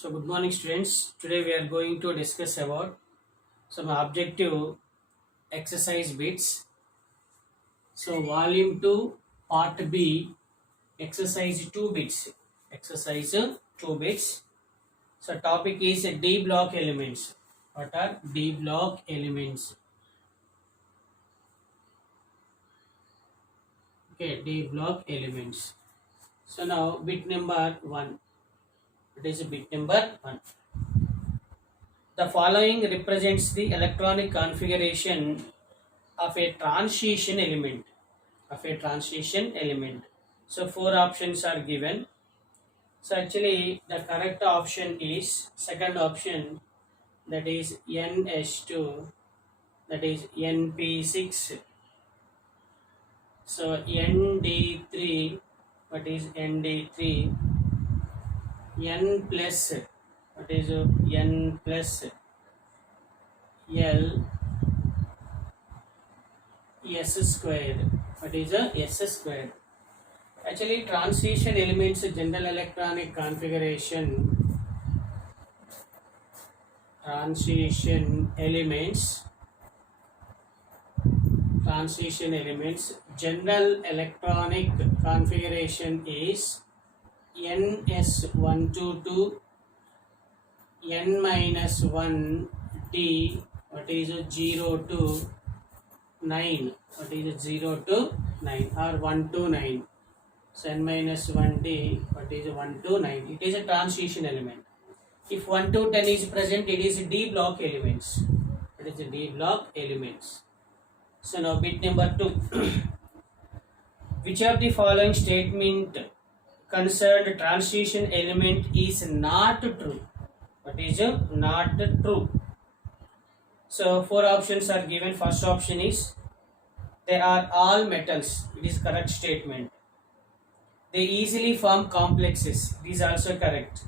So good morning students. Today we are going to discuss about some objective exercise bits. So volume 2 part B exercise 2 bits. Exercise 2 bits. So topic is D block elements. What are D block elements? Okay, D block elements. So now bit number 1. It is bit number 1. The following represents the electronic configuration of a transition element. So four options are given. So actually the correct option is second option, that is NH2, that is NP6. So ND3, what is ND3? N plus, what is N plus L S square, what is S square? Actually, transition elements general electronic configuration. Transition elements general electronic configuration is NS122 N minus 1 D, what is 0 to 9, what is 0 to 9 or 1 to 9. So n minus 1D, what is 1 to 9? It is a transition element. If 1 to 10 is present, it is D block elements. It is a D block elements. So now bit number 2. Which of the following statement concerned transition element is not true? What is not true? So four options are given. First option is they are all metals. It is correct statement. They easily form complexes. It is also correct.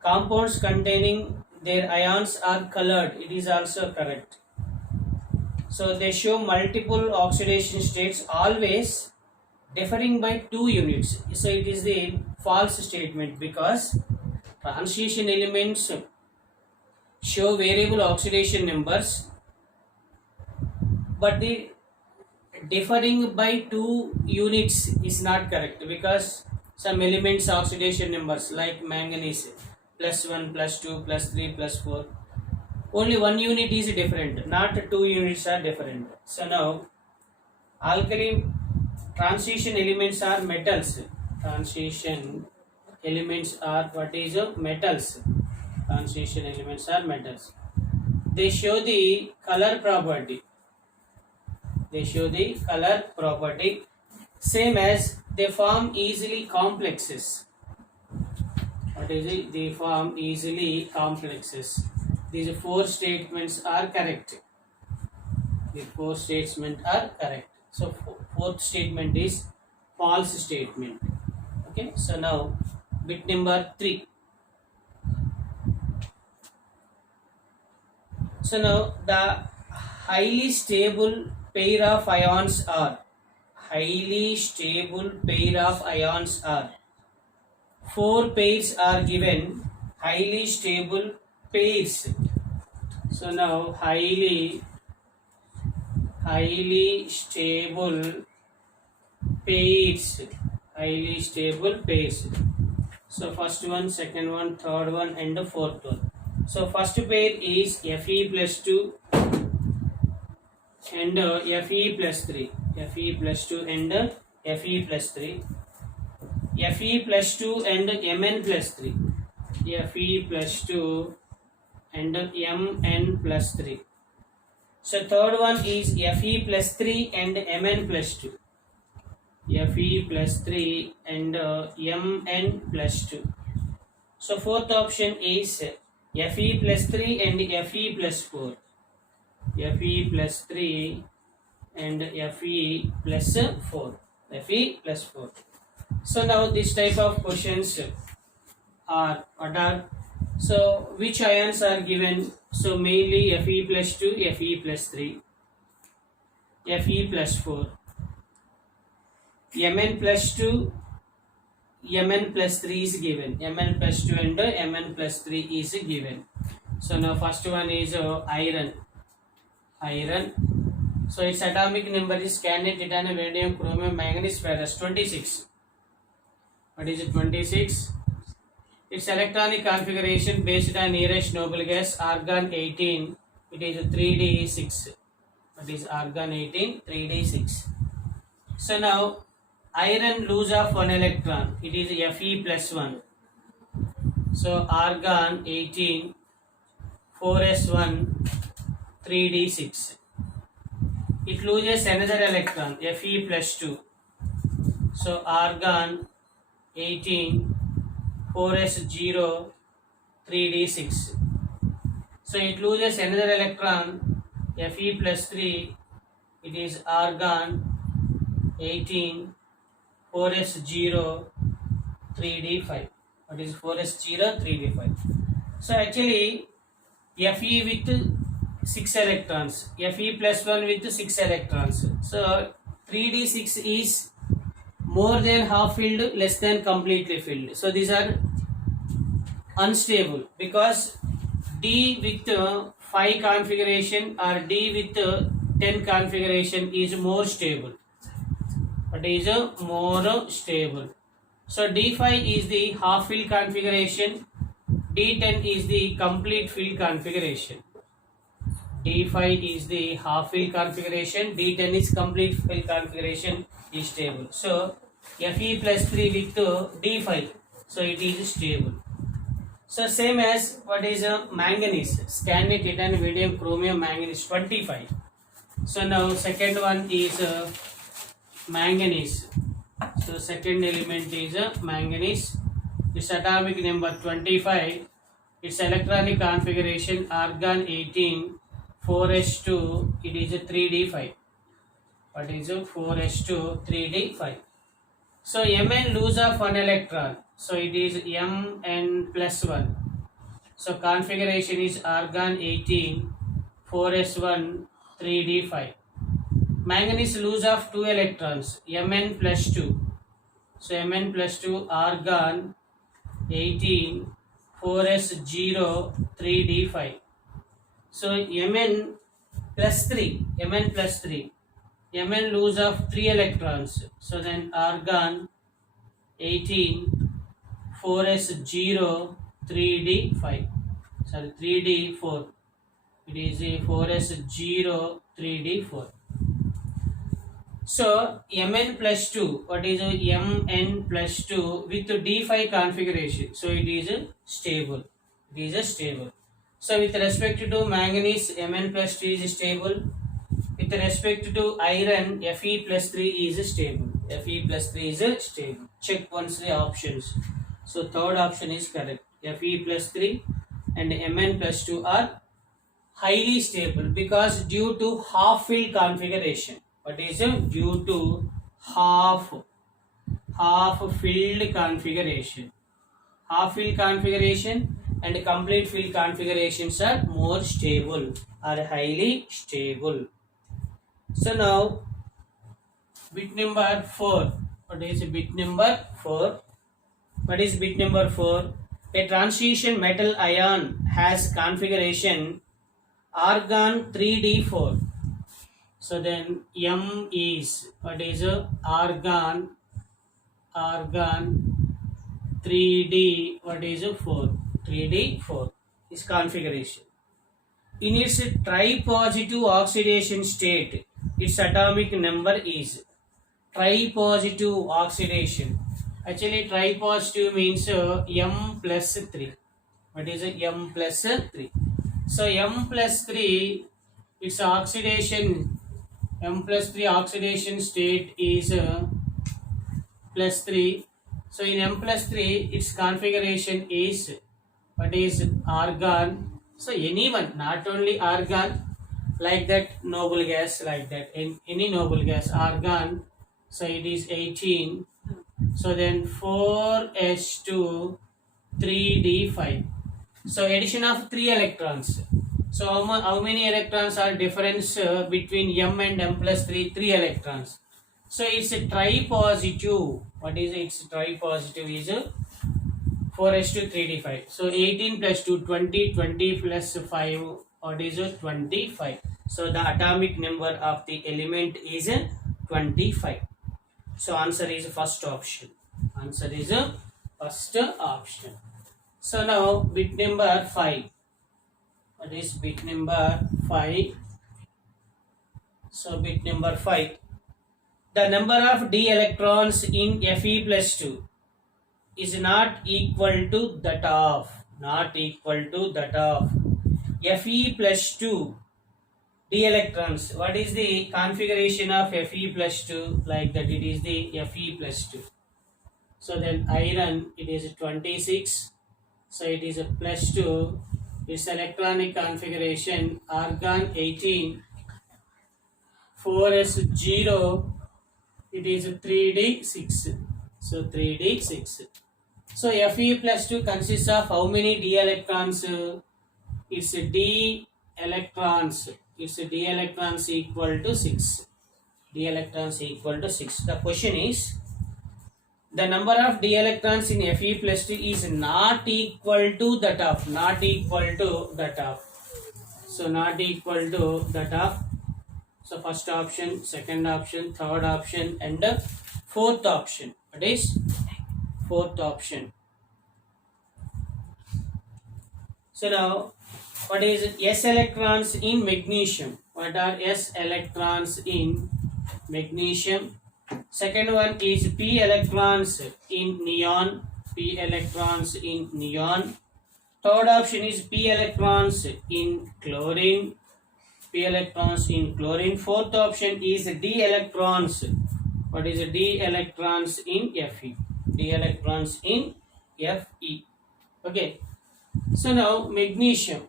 Compounds containing their ions are colored. It is also correct. So they show multiple oxidation states, always differing by 2 units. So it is the false statement, because transition elements show variable oxidation numbers, but the differing by 2 units is not correct, because some elements oxidation numbers like manganese +1 +2 +3 +4, only 1 unit is different, not 2 units are different. So now alkali transition elements are metals. Transition elements are what is metals. Transition elements are metals. They show the color property. Same as they form easily complexes. What is it? They form easily complexes. These four statements are correct. The four statements are correct. So fourth statement is false statement. Okay. So now bit number 3. So now the highly stable pair of ions are. Four pairs are given. Highly stable pairs. So now highly stable pairs. So first one, second one, third one, and the fourth one. So first pair is Fe plus 2 and Fe plus 3. Fe plus 2 and Fe plus 3. Fe plus 2 and Mn plus 3. Fe plus 2 and Mn plus 3. So third one is Fe plus 3 and Mn plus 2. Fe plus 3 and Mn plus 2. So fourth option is Fe plus 3 and Fe plus 4. Fe plus 3 and Fe plus 4. Fe plus 4. So now this type of questions are what are? So which ions are given? So mainly Fe plus 2, Fe plus 3, Fe plus 4, Mn plus 2, Mn plus 3 is given. Mn plus 2 and Mn plus 3 is given. So now first one is iron. So its atomic number is cadmium, titanium, vanadium, chromium, manganese, ferrous. 26. What is it? 26. Its electronic configuration based on nearest noble gas argon 18. It is 3d6. What is argon 18? 3d6. So now iron lose of one electron. It is Fe plus 1. So argon 18, 4s1, 3d6. It loses another electron, Fe plus 2. So argon 18, 4s0, 3d6. So it loses another electron, Fe plus 3. It is argon 18, 4s0, 3d5. What is 4s0, 3d5? So actually Fe with 6 electrons, Fe plus 1 with 6 electrons. So 3d6 is more than half filled, less than completely filled. So these are unstable because D with 5 configuration or D with 10 configuration is more stable. It is more stable. So D5 is the half fill configuration, D10 is the complete fill configuration. D5 is the half fill configuration, D10 is complete fill configuration is stable. So Fe plus 3 with D5, so it is stable. So same as what is manganese, scandium, titanium, vanadium, chromium, manganese 25. So now second one is manganese. So second element is manganese. Its atomic number 25. Its electronic configuration argon 18, 4s2. It is a 3d5. What is 4s2, 3d5? So Mn lose of one electron. So it is Mn plus 1. So configuration is argon 18, 4s1, 3d5. Manganese lose of 2 electrons, Mn plus 2. So Mn plus 2 argon 18, 4s0, 3d5. So Mn plus 3, Mn plus 3. Mn lose of 3 electrons. So then argon 18, 4s0, 3d5. Sorry, 3d4. It is a 4s0, 3d4. So Mn plus 2, what is Mn plus 2 with d5 configuration? So it is stable. It is stable. So with respect to manganese, Mn plus 2 is stable. With respect to iron, Fe plus 3 is stable. Fe plus 3 is stable. Check once the options. So third option is correct. Fe plus 3 and Mn plus 2 are highly stable because due to half fill configuration. What is it? Due to half filled configuration. Half fill configuration and complete fill configurations are more stable, are highly stable. So now bit number 4. What is bit number 4? What is bit number 4? A transition metal ion has configuration argon 3d4. So then M is, what is argon 3d, what is 4? 3d4 is configuration. In its tripositive oxidation state, its atomic number is tripositive oxidation. Actually tripositive means M plus 3. What is M plus 3? So M plus 3, its oxidation, M plus 3 oxidation state is plus 3. So in M plus 3, its configuration is, what is argon. So anyone, not only argon, like that noble gas, like that, in any noble gas, argon. So it is 18. So then 4s2, 3d5. So addition of 3 electrons. So how many electrons are difference between M and M plus 3? 3 electrons. So it's a tri-positive. What is its tri-positive is 4s to 3d5. So 18 plus 2, 20, 20 plus 5, what is 25. So the atomic number of the element is 25. So answer is first option. Answer is first option. So now bit number 5. What is bit number 5? So bit number 5. The number of d electrons in Fe plus 2 is not equal to that of Fe plus 2 d electrons. What is the configuration of Fe plus 2? Like that, it is the Fe plus 2. So then iron, it is 26. So it is a plus 2. Its electronic configuration argon 18, 4s0, it is 3d6. So 3d6. So Fe plus 2 consists of how many d electrons? It's d electrons. It's d electrons equal to 6. D electrons equal to 6. The question is, the number of d electrons in Fe plus 2 is not equal to that of. So not equal to that of. So first option, second option, third option, and fourth option. What is fourth option? So now, what is s electrons in magnesium? What are s electrons in magnesium? Second one is p electrons in neon. Third option is p electrons in chlorine. Fourth option is d electrons. What is d electrons in Fe? Okay. So now magnesium.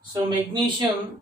So magnesium,